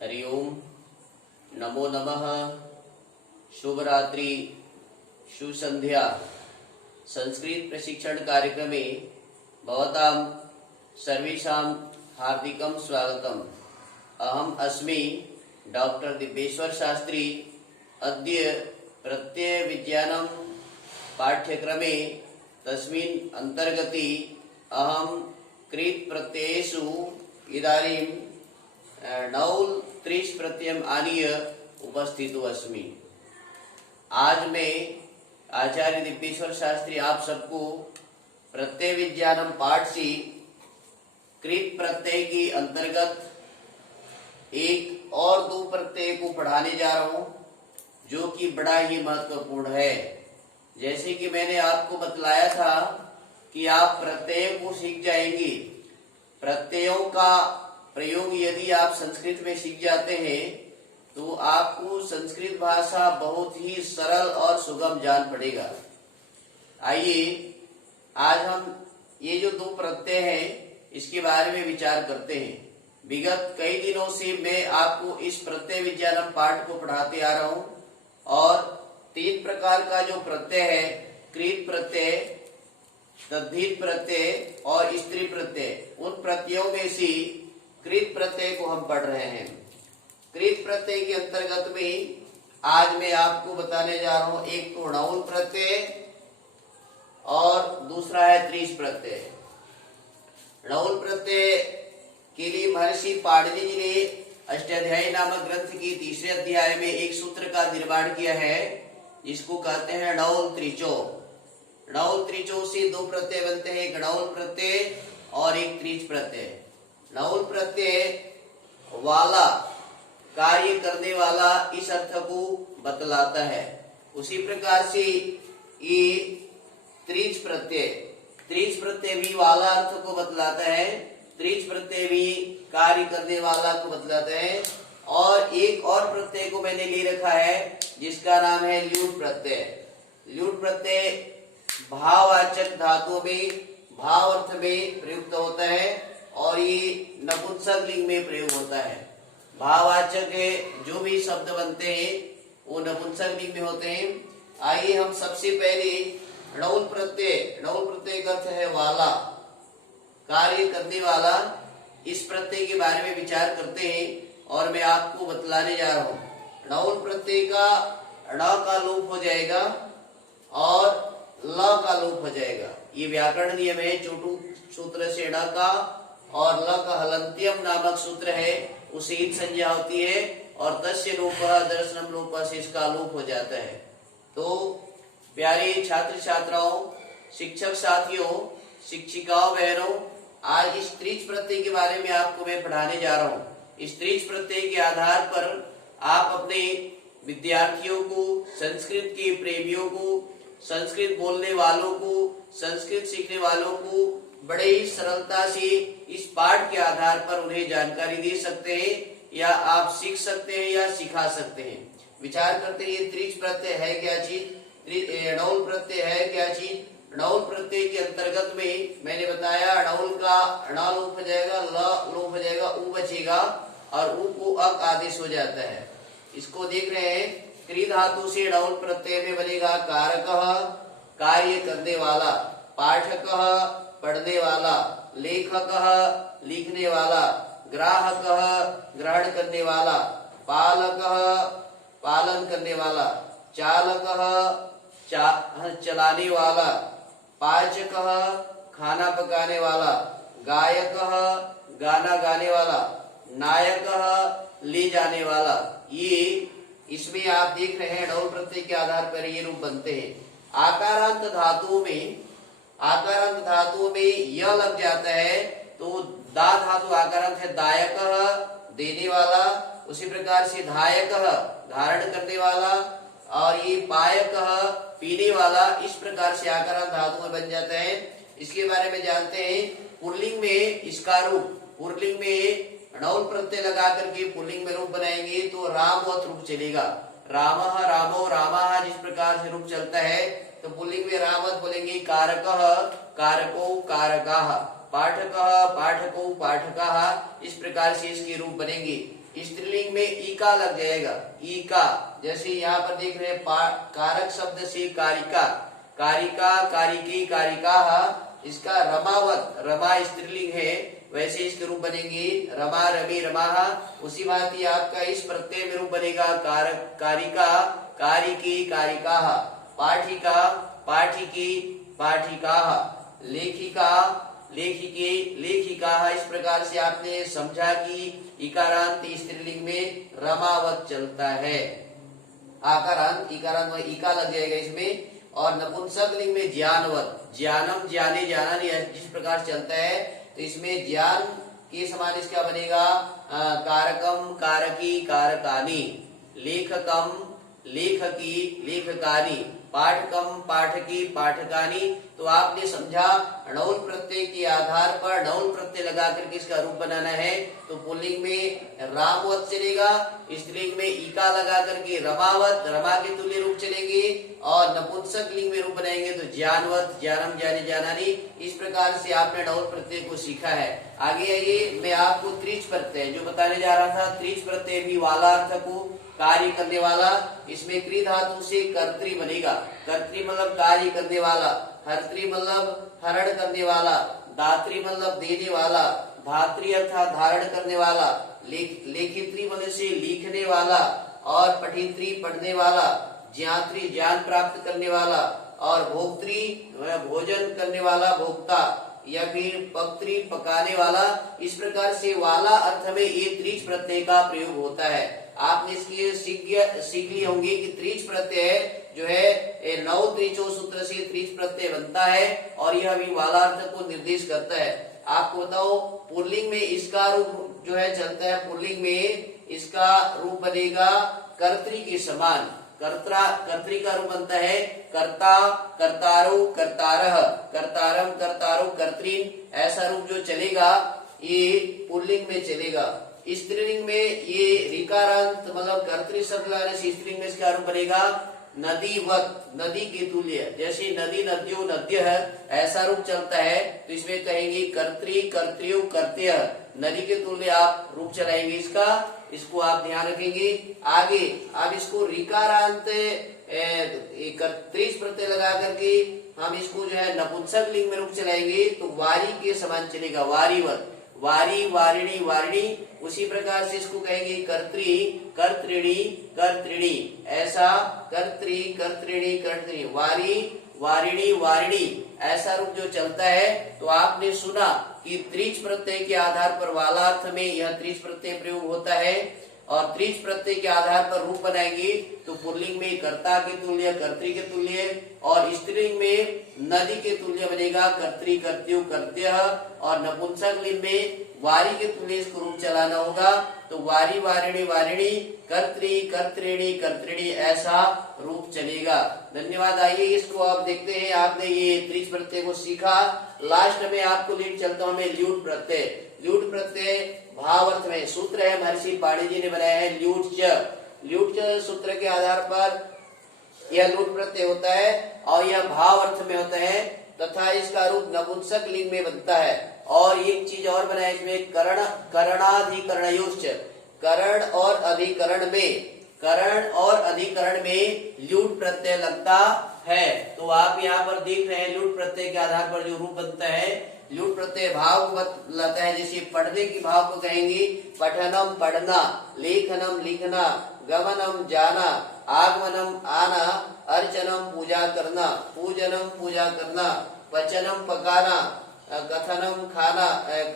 हरि ओम, नमो नमः, शुभ रात्रि, शुभ संध्या। संस्कृत प्रशिक्षण कार्यक्रमे भवतां सर्वेषां हार्दिकं स्वागतम्। अहम् अस्मि डॉक्टर दिव्येश्वर शास्त्री। अद्य प्रत्ययविज्ञानं पाठ्यक्रमे तस्मिन् अंतर्गति अहं कृत् प्रत्ययेषु इदानीं नौल त्रिश प्रत्ययम् आनीय उपस्थितो अस्मि। आज मैं आचार्य दिव्येश्वर शास्त्री आप सबको प्रत्यय विज्ञानम पाठ से कृत प्रत्यय के अंतर्गत एक और दो प्रत्यय को पढ़ाने जा रहा हूं, जो कि बड़ा ही महत्वपूर्ण है। जैसे कि मैंने आपको बतलाया था कि आप प्रत्ययों को सीख जाएंगे। प्रत्ययों का प्रयोग यदि आप संस्कृत में सीख जाते हैं तो आपको संस्कृत भाषा बहुत ही सरल और सुगम जान पड़ेगा। आइए आज हम ये जो दो प्रत्यय हैं इसके बारे में विचार करते हैं। विगत कई दिनों से मैं आपको इस प्रत्यय विज्ञानम पाठ को पढ़ाते आ रहा हूं और तीन प्रकार का जो प्रत्यय है, कृत प्रत्यय, तद्धित प्रत्यय और स्त्री प्रत्यय, उन प्रत्ययों में से कृत प्रत्यय को हम पढ़ रहे हैं। कृत प्रत्यय के अंतर्गत में आज मैं आपको बताने जा रहा हूं, एक तो णौल प्रत्यय और दूसरा है त्रिश प्रत्यय। णौल प्रत्यय के लिए महर्षि पाणिनि जी ने अष्टाध्यायी नामक ग्रंथ के तीसरे अध्याय में एक सूत्र का निर्माण किया है, जिसको कहते हैं णौल त्रिचो। णौल त्रिचो से दो प्रत्यय बनते हैं, एक णौल प्रत्यय और एक त्रिश प्रत्यय। णौल प्रत्यय वाला, कार्य करने वाला, इस अर्थ को बतलाता है। उसी प्रकार से ये त्रिश प्रत्यय, त्रिश प्रत्यय भी वाला अर्थ को बतलाता है, त्रिश प्रत्यय भी कार्य करने वाला को बतलाता है। और एक और प्रत्यय को मैंने ले रखा है जिसका नाम है ल्यूट प्रत्यय। ल्यूट प्रत्यय भाववाचक धातुओं में भाव अर्थ में प्रयुक्त होता है और ये नपुंसक लिंग में प्रयोग होता है। भाववाचक जो भी शब्द बनते हैं वो नपुंसक लिंग में होते हैं। आइए हम सबसे पहले णौल प्रत्यय, णौल प्रत्यय का अर्थ है वाला, कार्य करने वाला, इस प्रत्यय के बारे में विचार करते हैं और मैं आपको बतलाने जा रहा हूं। णौल प्रत्यय का ण का लोप हो जाएगा और ल का लोप हो जाएगा। ये व्याकरण नियम है। चोटू सूत्र से ण का और ल का हलंत्यम नामक सूत्र है, उसे ईद संज्ञा होती है और तस्य लोप दर्शनम लोप से इसका लोप हो जाता है। तो प्यारे छात्र छात्राओं, शिक्षक साथियों, शिक्षिकाओं, बहनों, आज इस त्रिश प्रत्यय के बारे में आपको मैं पढ़ाने जा रहा हूँ। इस त्रिश प्रत्यय के आधार पर आप अपने विद्यार्थियों को, संस्कृत के प्रेमियों को, संस्कृत बोलने वालों को, संस्कृत सीखने वालों को बड़े ही सरलता से इस पाठ के आधार पर उन्हें जानकारी दे सकते हैं या आप सीख सकते हैं या सिखा सकते हैं। विचार करते हैं त्रिश प्रत्यय है क्या चीज, णौल प्रत्यय है क्या चीज। णौल प्रत्यय के अंतर्गत में मैंने बताया णौल का ण लोप हो जाएगा, ल लोप हो जाएगा, उ बचेगा और उ को अक आदेश हो जाता है। इसको देख रहे हैं, कृ धातु से णौल प्रत्यय में बनेगा कारकः, कार्य करने वाला, पाठकः, पढ़ने वाला, लेखकः, लिखने वाला, ग्राहकः, ग्रहण करने वाला, पालकः, पालन करने वाला, चालकः, चलाने वाला, पाचकः, खाना पकाने वाला, गायकः, गाना गाने वाला, नायकः, ले जाने वाला। ये इसमें आप देख रहे हैं णौल प्रत्यय के आधार पर ये रूप बनते हैं। आकारांत धातुओं में, आकारांत धातुओं में य लग जाता है तो दा धातु आकारांत है, दायकः, देने वाला। उसी प्रकार से धायकः, धारण करने वाला, और ये पायकः, पीने वाला। इस प्रकार से आकारांत धातु में बन जाता है। इसके बारे में जानते हैं। पुल्लिंग में इसका रूप, पुल्लिंग में णौल प्रत्यय लगा करके पुल्लिंग में रूप बनाएंगे तो रामवत रूप चलेगा। रामः, रामो, रामाः, जिस प्रकार से रूप चलता है तो पुल्लिंग में रामवत बोलेंगे। कारकः, कारको, कारकाः, पाठकः, पाठको, पाठकाः, इस प्रकार से इसके रूप बनेंगे। स्त्रीलिंग में ईका लग जाएगा, ईका। जैसे यहाँ पर देख रहे हैं कारक शब्द से कारिका, कारिका, कारिकी, कारिकाः, इसका रमावत, रमा स्त्रीलिंग है, वैसे इसके रूप बनेंगे रमा, रमी, रमाः। उसी भांति आपका इस प्रत्यय में रूप बनेगा कारक, कारिका, कारिकी, कारिकाः, पाठिका, पाठिकी, पाठिकाः, लेखिका, लेखिके, लेखिकाः। इस प्रकार से आपने समझा कि इकारांत स्त्रीलिंग में रमावत चलता है, आकारांत इकारांत में ईका लग जाएगा इसमें। और नपुंसक लिंग में ज्ञानवत, ज्ञानम, ज्ञाने, ज्ञानानि जिस प्रकार चलता है, तो इसमें ज्ञान के समान इसका बनेगा कारकम, कारकी, कारकानि, लेखकम, लेखकी, लेखकानि, पाठकम, पाठकी, पाठकानि। तो आपने समझा णौल प्रत्यय के आधार पर णौल प्रत्यय लगा करके इसका रूप बनाना है। तो पुल्लिंग में रामवत चलेगा, स्त्रीलिंग में ईका लगा करके रमावत, रमा के तुल्य रूप चलेंगे, और नपुंसक लिंग में रूप बनाएंगे तो ज्ञानवत, ज्ञानम, ज्ञाने, ज्ञानानि। इस प्रकार से आपने णौल प्रत्यय को सीखा है। आगे आइए, मैं आपको त्रिच प्रत्यय जो बताने जा रहा था, त्रिच प्रत्यय भी वालार्थ को कार्य करने वाला, इसमें क्री धातु से कर्त्री बनेगा, कर्त्री मतलब कार्य करने वाला, हर्त्री मतलब हरण करने वाला, दात्री मतलब देने वाला, धात्री अर्थात धारण करने वाला, लेखित्री मतलब से लिखने वाला, और पठित्री पढ़ने वाला, ज्ञात्री ज्ञान प्राप्त करने वाला, और भोक्त्री भोजन करने वाला, भोक्ता, या फिर पक्त्री पकाने वाला। इस प्रकार से वाला अर्थ में ये त्रिच प्रत्यय का प्रयोग होता है। आपने इसकी सीख लिए होंगे कि त्रिच प्रत्यय जो है 9 त्रिचो सूत्र से त्रिच प्रत्यय बनता है, और यह भी वालार्थ को निर्देश करता है। आपको बताओ, पुल्लिंग में इसका रूप जो है चलता है, पुल्लिंग में इसका रूप बनेगा कर्त्री के समान, कर्त्रा, कर्त्री का रूप बनता है कर्ता, कर्तारो, कर्तारः, कर्तारम, कर्तारो, कर्त्रीन। ऐसा रूप जो चलेगा ये पुल्लिंग में चलेगा। स्त्रीलिंग में ये ऋकारांत मतलब कर्तृ शब्द लगाने से स्त्रीलिंग में इसका रूप बनेगा नदीवत, नदी के तुल्य। जैसे नदी, नद्यो, नद्यः, ऐसा रूप चलता है, तो इसमें कहेंगे कर्त्री, कर्त्र्यो, कर्त्यः, नदी के तुल्य आप रूप चलाएंगे इसका, इसको आप ध्यान रखेंगे। आगे आप इसको ऋकारांत त्रिच प्रत्यय लगा करके हम इसको जो है नपुंसक लिंग में रूप चलाएंगे, तो वारी के समान चलेगा, वारीवत, वारी, वारिणी, वारिणी। उसी प्रकार से इसको कहेंगे कर्त्री, कर्त्रिणी, कर्त्रिणी, ऐसा कर्त्री, कर्त्रिणी, कर्त्रिणी, वारी, वारिणी, वारिणी, ऐसा रूप जो चलता है। तो आपने सुना कि त्रिच प्रत्यय के आधार पर वालार्थ में यह त्रिच प्रत्यय प्रयोग होता है, और त्रिच प्रत्यय के आधार पर रूप बनाएंगे तो पुल्लिंग में कर्ता के तुल्य, कर्त्री के तुल्य, और स्त्रीलिंग में नदी के तुल्य बनेगा कर्त्री, कर्त्यो, कर्त्यः, और नपुंसक लिंग में वारी के तुल्य इसको रूप चलाना होगा, तो वारी, वारिणी, वारिणी, कर्त्री, कर्त्रिणी, कर्त्रिणी, ऐसा रूप चलेगा। धन्यवाद। आइए इसको आप देखते हैं, आपने ये त्रिच प्रत्यय को सीखा। लास्ट में आपको लीड चलता हूं मैं ल्यूट प्रत्यय। ल्यूट प्रत्यय भावार्थ में सूत्र है, महर्षि पाणिनि जी ने बनाया है, ल्यूट च। ल्यूट च सूत्र के आधार पर यह लूट प्रत्यय होता है, और यह भाव अर्थ में होता है, तथा इसका रूप नपुंसक लिंग में बनता है। और एक चीज और बनाया इसमें, करण, करणाधिकरणयोश्च, करण और अधिकरण में, करण और अधिकरण में ल्यूट प्रत्यय लगता है। तो आप यहाँ पर देख रहे हैं ल्यूट प्रत्यय के आधार पर जो रूप बनता है, ल्यूट प्रत्यय भाव को बतलाता है। जैसे पढ़ने की भाव को कहेंगे पठनम, पढ़ना, लेखनम, लिखना, गमनम, जाना, आगमनम, आना, अर्चनम, पूजा करना, पूजनम, पूजा करना, पचनम, पकाना, कथनम, खाना,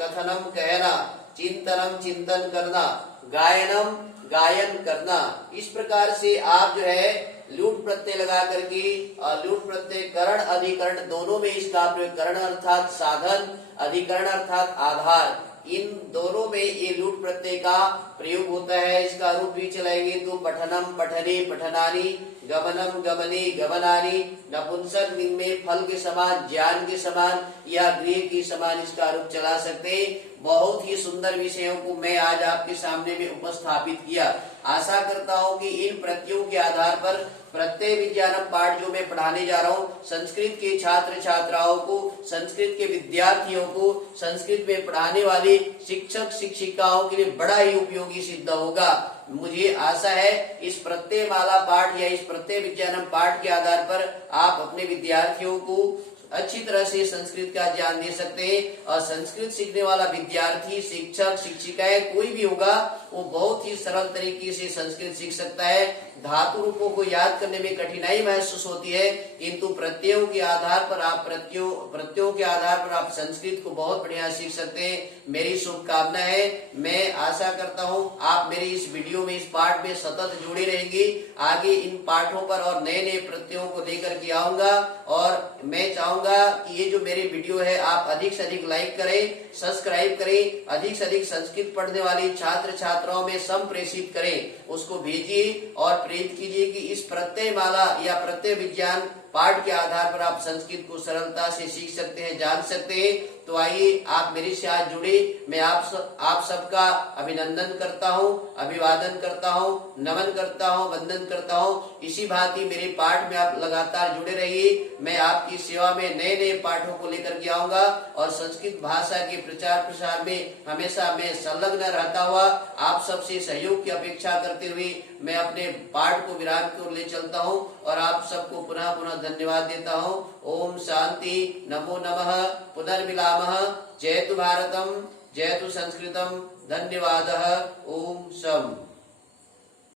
कथनम, कहना, चिंतनम, चिंतन करना, गायनम, गायन करना। इस प्रकार से आप जो है लूट प्रत्यय लगा करके, लूट प्रत्यय करण अधिकरण दोनों में इसका प्रयोग, करण अर्थात साधन, अधिकरण अर्थात आधार, इन दोनों में ये लूट प्रत्यय का प्रयोग होता है। इसका रूप भी चलाएंगे तो पठनम, पठने, पठनानि, गमनम, गमने, गमनानि। नपुंसक लिंग में फल के समान, ज्ञान के समान या गृह के समान इसका रूप चला सकते हैं। बहुत ही सुंदर विषयों को मैं आज आपके सामने में उपस्थापित किया। आशा करता हूं कि इन प्रत्ययों के आधार पर प्रत्यय विज्ञानम पाठ जो मैं पढ़ाने जा रहा हूं, संस्कृत के छात्र छात्राओं को, संस्कृत के विद्यार्थियों को, संस्कृत में पढ़ाने वाले शिक्षक शिक्षिकाओं के लिए बड़ा ही उपयोगी सिद्ध होगा। मुझे आशा है इस प्रत्यय माला पाठ या इस प्रत्यय विज्ञानम पाठ के आधार पर आप अपने विद्यार्थियों को अच्छी तरह से संस्कृत का ज्ञान दे सकते हैं। और संस्कृत सीखने वाला विद्यार्थी, शिक्षक, शिक्षिकाएं कोई भी होगा वो बहुत ही सरल तरीके से संस्कृत सीख सकता है। धातु रूपों को याद करने में कठिनाई महसूस होती है, किंतु प्रत्ययों के आधार पर आप प्रत्ययों के आधार पर आप संस्कृत को बहुत बढ़िया सीख सकते हैं। मेरी शुभकामना है। मैं आशा करता हूं आप मेरी इस वीडियो में, इस पाठ में सतत जुड़े रहेंगे। आगे इन पाठों पर और नए नए प्रत्ययों को लेकर के आऊंगा और मैं चाहूंगा कि ये जो मेरी वीडियो है आप अधिक से अधिक लाइक करें, सब्सक्राइब करें, अधिक से अधिक संस्कृत पढ़ने वाली छात्र छात्राओं में संप्रेषित करें, उसको भेजिए और प्रेरित कीजिए कि इस प्रत्यय माला या प्रत्यय विज्ञान पाठ के आधार पर आप संस्कृत को सरलता से सीख सकते हैं, जान सकते हैं। तो आइए आप मेरे से आज जुड़े। मैं आप सबका अभिनंदन करता हूं, अभिवादन करता हूं, नमन करता हूं, वंदन करता हूं। इसी भांति मेरे पाठ में आप लगातार जुड़े रहिए। मैं आपकी सेवा में नए नए पाठों को लेकर के आऊंगा और संस्कृत भाषा के प्रचार प्रसार में हमेशा मैं संलग्न रहता हुआ आप सबसे सहयोग की अपेक्षा करते हुए मैं अपने पाठ को विराम की ओर ले चलता हूं और आप सबको पुनः पुनः धन्यवाद देता हूं। ओम शांति, नमो नमः, पुनर्मिलामः। जयतु भारतम, जयतु संस्कृतम। धन्यवादः। ओम शम।